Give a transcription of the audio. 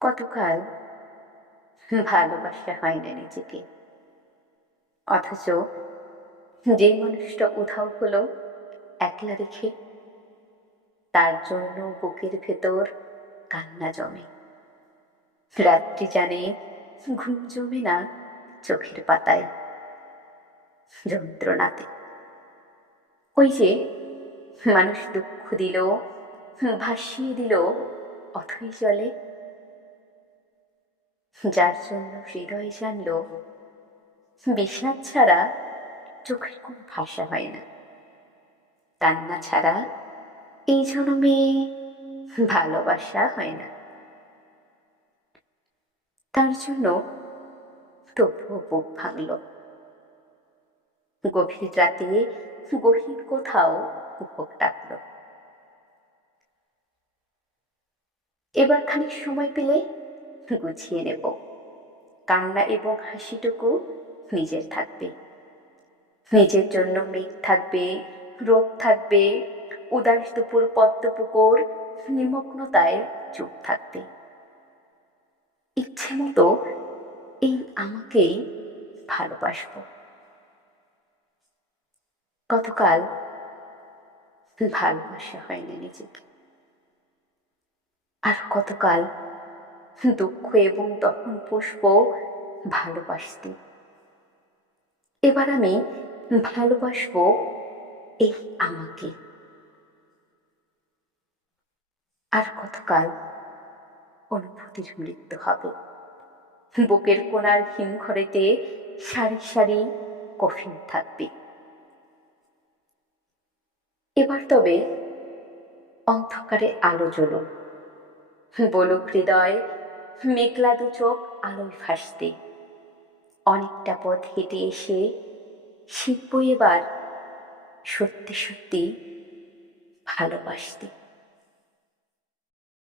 কতকাল ভালোবাসা হয় না নিজেকে, অথচ যে মানুষটা উধাও হলো একলা রেখে, তার জন্য বুকের ভেতর কান্না জমে। রাত্রি জানে ঘুম জমে না চোখের পাতায়, যন্ত্রণাতে। ওই যে মানুষ দুঃখ দিল, ভাসিয়ে দিল অথই জলে, যার জন্য হৃদয় জানল বিষাদ ছাড়া চোখের কোনো ভাষা হয় না, কান্না ছাড়া এই জন্মে ভালোবাসা হয় না। তার জন্য তবুও বুক ভাঙল। গভীর রাতে গহীন কোথাও বুক ডাকল। এবার খানিক সময় পেলে গুছিয়ে নেব, কান্না এবং হাসিটুকু নিজের থাকবে। নিজের জন্য মেঘ থাকবে, রোদ থাকবে, উদাস দুপুর পদ্মপুকুর নিমগ্নতায় চুপ থাকবে। ইচ্ছে মতো এই আমাকেই ভালোবাসব। কতকাল ভালোবাসা হয় না নিজেকে, আর কতকাল দুঃখ এবং তখন পুষ্প ভালোবাসতে। এবার আমি ভালোবাসবো এই আমাকে। আর কতকাল অনুভূতির মৃত্যু হবে। বুকের কোণার হিমঘরেতে সারি সারি কফিন থাকবে। এবার তবে অন্ধকারে আলো জ্বলুক, বলুক হৃদয় মেঘলা দু চোখ আলোয় ভাসতে। অনেকটা পথ হেঁটে এসে শিখবো এবার সত্যি সত্যি ভালোবাসতে।